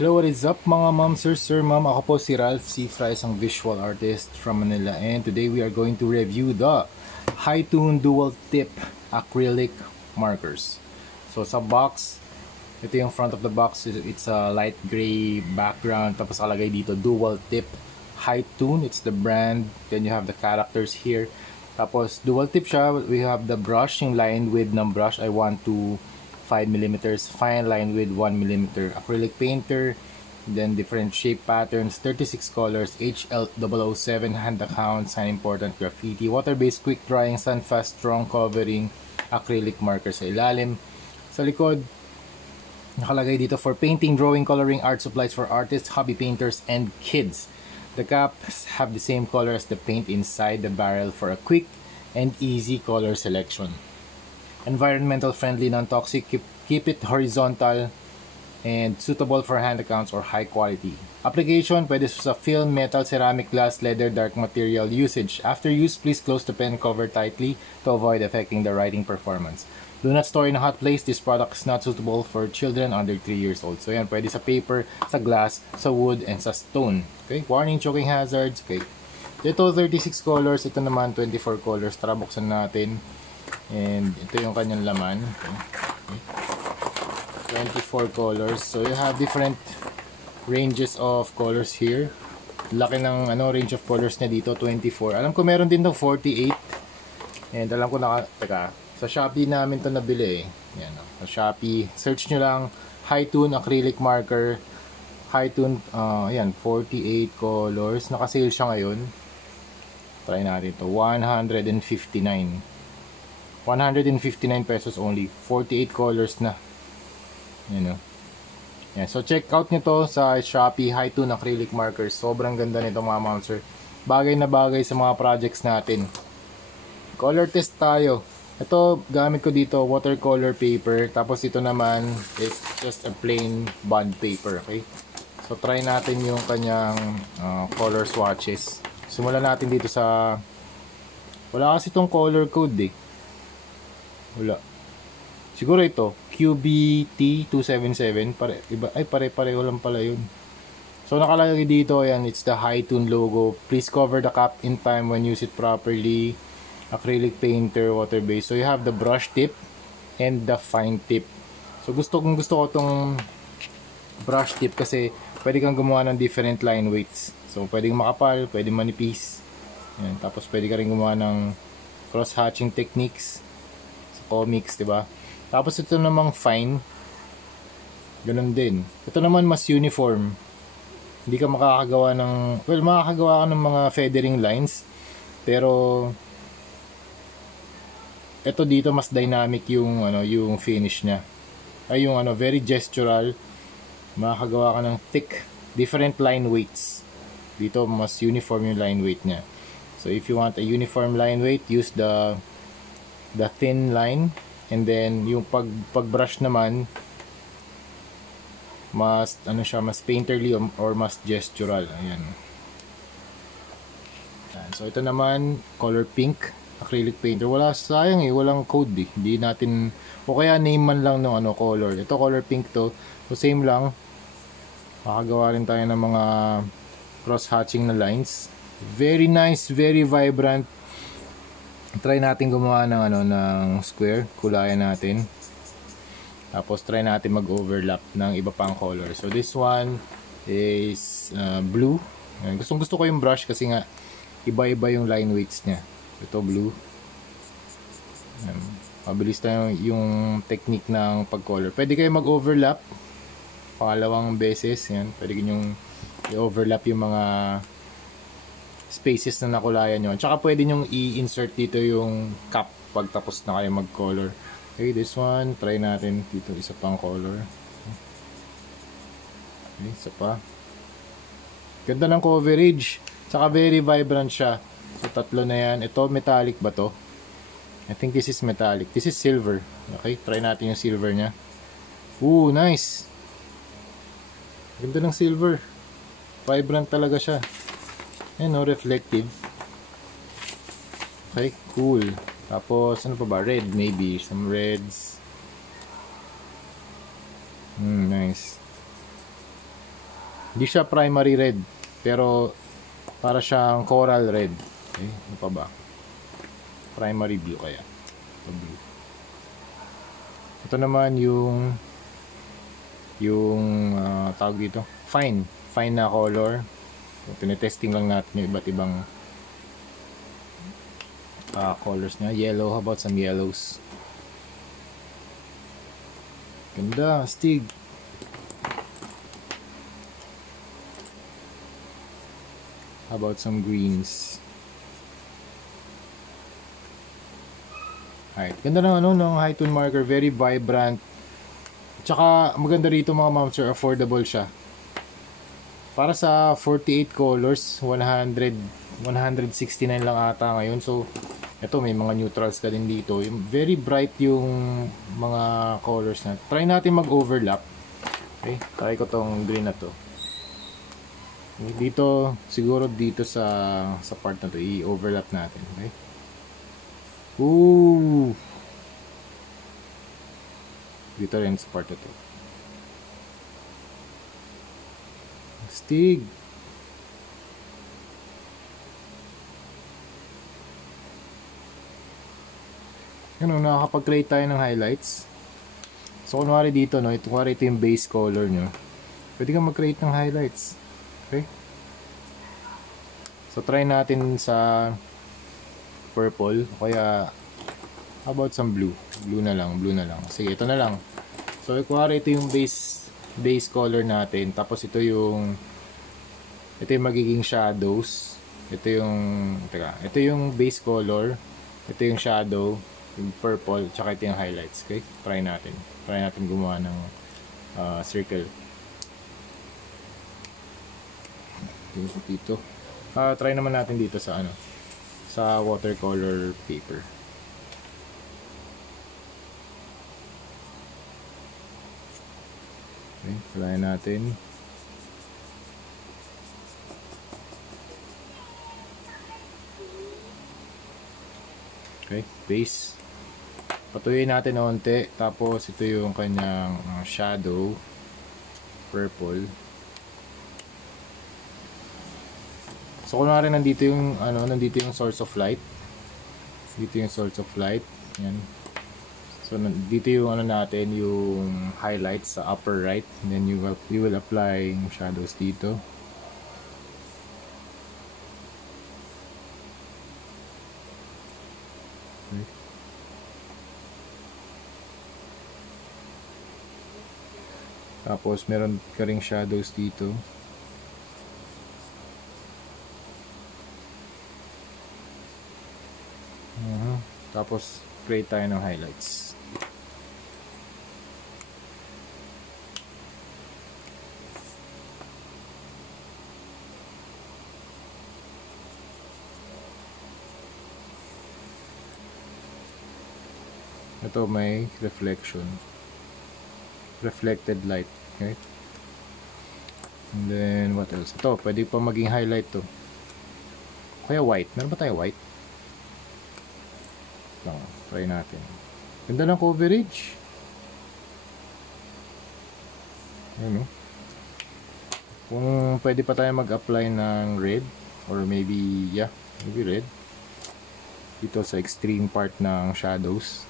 Hello, what is up mga ma'am, sir, ma'am? Ako po si Ralph C. Fry, isang visual artist from Manila. And today we are going to review the Hi-Tune Dual Tip Acrylic Markers. So sa box, ito yung front of the box. It's a light gray background. Tapos alagay dito, Dual Tip Hi-Tune. It's the brand. Then you have the characters here. Tapos dual tip siya. We have the brush, yung line width ng brush. I want to 5mm, fine line with 1mm, acrylic painter, then different shape patterns, 36 colors, HL007, hand account, sign important, graffiti, water-based, quick drying, sun-fast, strong covering, acrylic marker sa ilalim. Sa likod, nakalagay dito for painting, drawing, coloring, art supplies for artists, hobby painters, and kids. The caps have the same color as the paint inside the barrel for a quick and easy color selection. Environmental friendly, non-toxic, keep it horizontal and suitable for hand accounts or high quality. Application, pwede sa film, metal, ceramic, glass, leather, dark material. Usage, after use, please close the pen cover tightly to avoid affecting the writing performance. Do not store in a hot place. This product is not suitable for children under 3 years old. So yan, pwede sa paper, sa glass, sa wood, and sa stone. Okay, warning, choking hazards. Okay, ito 36 colors, ito naman 24 colors. Tara, buksan natin. And ito yung kanyang laman. Okay. 24 colors. So you have different ranges of colors here. Laki ng range of colors niya dito, 24. Alam ko meron din tong 48. And alam ko teka, sa Shopee namin to nabili eh. Yan, sa Shopee, search nyo lang Hi-Tune acrylic marker. Hi-Tune, ayan, 48 colors. Naka-sale siya ngayon. Try natin to. 159 pesos only. 48 colors na. You know. Yeah, so check out nyo to sa Shopee, Hi-Tune acrylic markers. Sobrang ganda nito mga mounts. Bagay na bagay sa mga projects natin. Color test tayo. Ito, gamit ko dito, watercolor paper. Tapos ito naman is just a plain bond paper. Okay? So try natin yung kanyang color swatches. Simulan natin dito sa... Wala kasi itong color code eh. Wala. Siguro ito, QBT277. Pare-pareho lang pala yun. So nakalagay dito, ayan, it's the Hi-Tune logo. Please cover the cap in time when use it properly. Acrylic painter, water-based. So you have the brush tip and the fine tip. So gusto ko tong brush tip kasi pwede kang gumawa ng different line weights. So pwedeng makapal, pwedeng manipis. Ayan, tapos pwede ka rin gumawa ng cross-hatching techniques sa comics, diba? Tapos ito namang fine. Ganun din. Ito naman mas uniform. Hindi ka makakagawa ng... Well, makakagawa ka ng mga feathering lines. Pero... ito dito mas dynamic yung yung finish niya. Ay yung very gestural. Makakagawa ka ng thick different line weights. Dito mas uniform yung line weight niya. So if you want a uniform line weight, use the thin line, and then yung pag-brush naman mas siya, mas painterly or mas gestural. Ayan. So ito naman color pink acrylic painter. Wala, sayang eh, walang code eh. Hindi natin, o kaya name man lang ng color. Ito color pink to. So same lang. Makagawa rin tayo ng mga cross-hatching na lines. Very nice, very vibrant. Try natin gumawa ng ng square. Kulayan natin. Tapos try natin mag-overlap ng iba pang color. So this one is blue. Gusto ko yung brush kasi nga iba-iba yung line weights niya. Ito blue. Mabilis tayo yung technique ng pag-color. Pwede kayo mag-overlap. Pangalawang beses. Yan. Pwede yung i-overlap yung mga spaces na nakulayan nyo. Tsaka pwede nyo i-insert dito yung cap pag tapos na kayo mag-color. Okay, this one. Try natin dito. Isa pang color. Okay, isa pa. Ganda ng coverage. Tsaka very vibrant siya. So, tatlo na yan. Ito, metallic ba to? I think this is metallic. This is silver. Okay, try natin yung silver nya. Ooh, nice! Ganda ng silver. Vibrant talaga siya. Ayan, reflective. Okay, cool. Tapos, ano pa ba? Red, maybe. Some reds. Nice. Hindi siya primary red, pero para siyang coral red. Okay, ano pa ba? Primary blue kaya. Ito blue. Ito naman yung tawag dito, fine na color. So, tinetesting lang natin yung iba't ibang colors niya. Yellow, how about some yellows? Ganda, astig. How about some greens? Alright, ganda ng ng high tone marker, very vibrant. Tsaka maganda rito mga ma'am sir, affordable siya. Para sa 48 colors, 169 lang ata ngayon. So, ito may mga neutrals ka din dito. Very bright yung mga colors na. Try natin mag-overlap. Okay, try ko tong green na to. Dito, siguro dito sa part na to, i-overlap natin. Okay? Ooh! Dito rin sa part na to. Astig! Ano, nakakapag-create tayo ng highlights. So, kunwari dito, no, ito yung base color nyo. Pwede kang mag-create ng highlights. Okay? So, try natin sa purple. Kaya, how about some blue? Blue na lang. Sige, ito na lang. So, kunwari ito yung base color natin. Tapos, ito yung magiging shadows. Ito yung base color. Ito yung shadow. Yung purple. Tsaka ito yung highlights. Okay? Try natin gumawa ng circle. Dito. Try naman natin dito sa sa watercolor paper. Okay, try natin. Okay, base. Patuloy natin onte, tapos ito yung kanyang shadow, purple. So kunwari nandito yung source of light. Dito yung source of light. Yan. So dito yung natin, yung highlights sa upper right. And then you will apply yung shadows dito. Okay. Tapos meron ka ring shadows dito. Tapos create tayo ng highlights. Ito may reflected light. Okay. And then what else? Ito pwede pa maging highlight to. Kaya white. Meron ba tayo white? Try natin. Ganda ng coverage. Ano? Kung pwede pa tayo mag-apply ng red or maybe red dito sa extreme part ng shadows.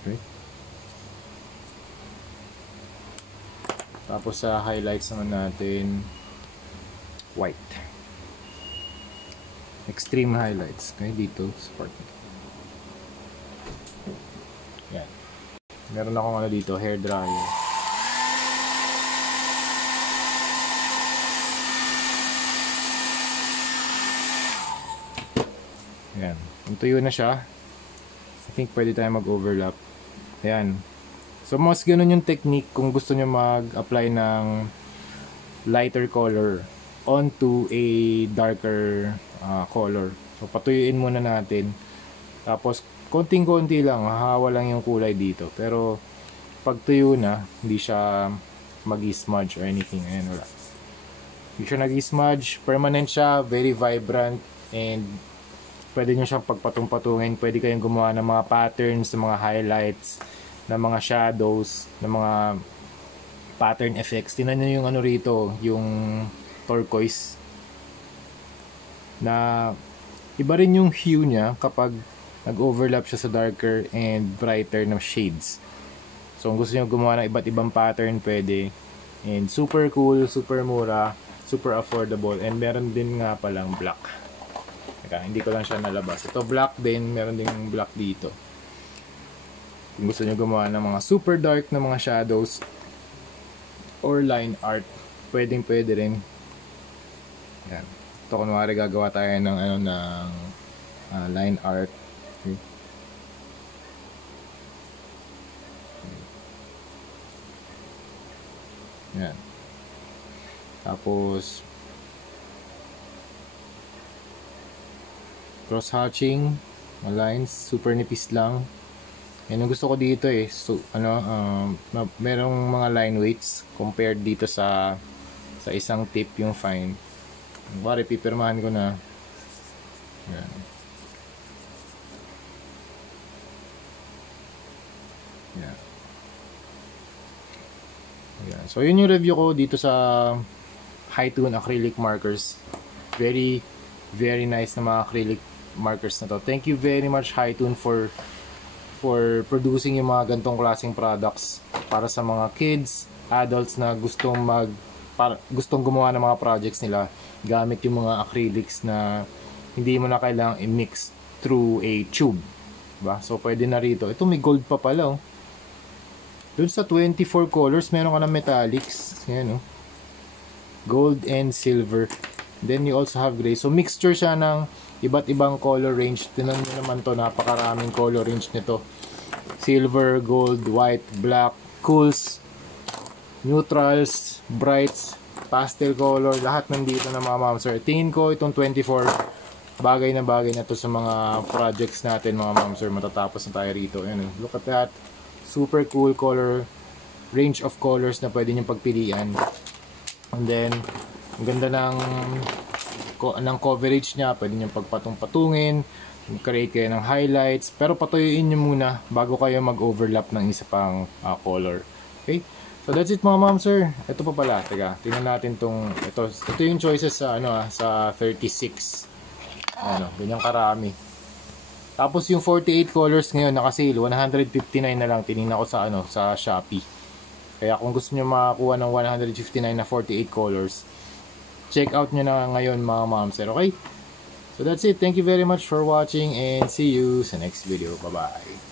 Okay. Tapos sa highlights naman natin white. Extreme highlights. Okay, dito sa part nito. Yan. Meron akong dito, hair dryer. Yan. Kung tuyo na siya, I think pwede tayo mag-overlap. Ayan. So, mas ganun yung technique kung gusto nyo mag-apply ng lighter color onto a darker color. So patuyuin muna natin. Tapos konting-konti lang, hahawa lang yung kulay dito. Pero pag tuyo na, hindi siya mag-smudge or anything. Ayan, wala. Hindi siya nag-smudge. Permanent siya, very vibrant, and pwede nyo siyang pagpatong-patungin. Pwede kayong gumawa ng mga patterns, ng mga highlights. na mga shadows, na mga pattern effects. Tingnan nyo yung ano rito, yung turquoise. Na iba rin yung hue niya kapag nag-overlap siya sa darker and brighter na shades. So kung gusto nyo gumawa ng iba't ibang pattern, pwede. And super cool, super mura, super affordable. And meron din nga palang black. Teka, hindi ko lang siya nalabas. Ito black din, meron din black dito. Kung gusto nyo gumawa ng mga super dark na mga shadows or line art, pwede rin. Yan. Ito kunwari gagawa tayo ng line art. Okay. Yan. Tapos cross hatching, lines, super nipis lang. Yan ang gusto ko dito eh. So, merong mga line weights compared dito sa isang tip yung fine. Kunwari, pipirmahan ko na. Yan. Yan. Yan. So, yun yung review ko dito sa Hi-Tone acrylic markers. Very, very nice na mga acrylic markers na to. Thank you very much, Hi-Tone, for producing yung mga gantong klaseng products para sa mga kids, adults na gustong gumawa ng mga projects nila gamit yung mga acrylics na hindi mo na kailangang i-mix through a tube, diba? So pwede na rito. Ito may gold pa pala, oh. Doon sa 24 colors meron ka ng metallics. Ayan, oh. Gold and silver. Then you also have gray. So mixture siya ng iba't ibang color range. Tingnan nyo naman to, napakaraming color range nito. Silver, gold, white, black, cools, neutrals, brights, pastel color, lahat nandito na mga ma'am sir. Tingin ko itong 24 bagay na to sa mga projects natin mga ma'am sir. Matatapos na tayo rito. Ayan, look at that. Super cool color range of colors na pwede nyo pagpilian. And then ang ganda ng coverage niya, pwede nyo pagpatong-patungin, create kayo ng highlights, pero patuyuin nyo muna bago kayo mag-overlap ng isa pang color. Okay? So that's it mga ma'am sir. Ito pa pala, teka, tingnan natin ito yung choices sa sa 36. Ganyan karami. Tapos yung 48 colors ngayon naka-sale, 159 na lang, tiningnan ko sa Shopee. Kaya kung gusto niyo makakuha ng 159 na 48 colors, check out nyo na ngayon mga ma'am sir, okay? So that's it. Thank you very much for watching and see you sa next video. Bye-bye.